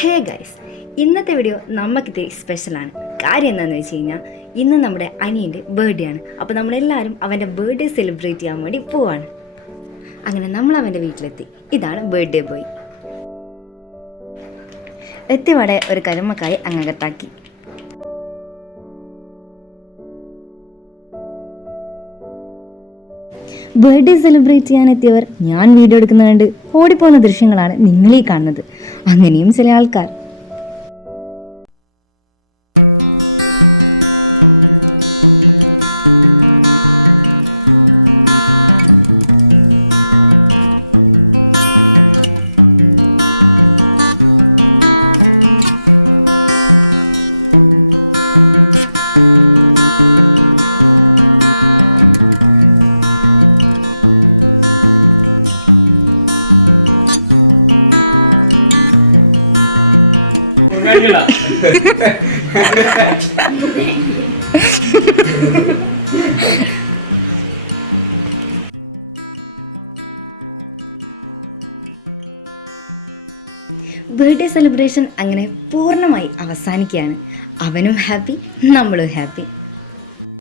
Hey guys, ഇന്നത്തെ video നമുക്കിത്തിരി സ്പെഷ്യലാണ്. കാര്യം എന്താണെന്ന് വെച്ച് കഴിഞ്ഞാൽ ഇന്ന് നമ്മുടെ അനിയൻ്റെ ബർത്ത്ഡേ ആണ്. അപ്പോൾ നമ്മളെല്ലാവരും അവൻ്റെ ബർത്ത്ഡേ സെലിബ്രേറ്റ് ചെയ്യാൻ വേണ്ടി പോവാണ്. അങ്ങനെ നമ്മൾ അവൻ്റെ വീട്ടിലെത്തി. ഇതാണ് ബർത്ത്ഡേ ബോയ്. എത്തിവടെ ഒരു കരുമക്കായി അങ്ങകത്താക്കി. ബർത്ത്ഡേ സെലിബ്രേറ്റ് ചെയ്യാനെത്തിയവർ ഞാൻ വീഡിയോ എടുക്കുന്നത് കണ്ട് ഓടിപ്പോകുന്ന ദൃശ്യങ്ങളാണ് നിങ്ങളീ കാണുന്നത്. അങ്ങനെയും ചില ആൾക്കാർ. ബർത്ത്ഡേ സെലിബ്രേഷൻ അങ്ങനെ പൂർണ്ണമായി അവസാനിക്കുകയാണ്. അവനും ഹാപ്പി, നമ്മളും ഹാപ്പി.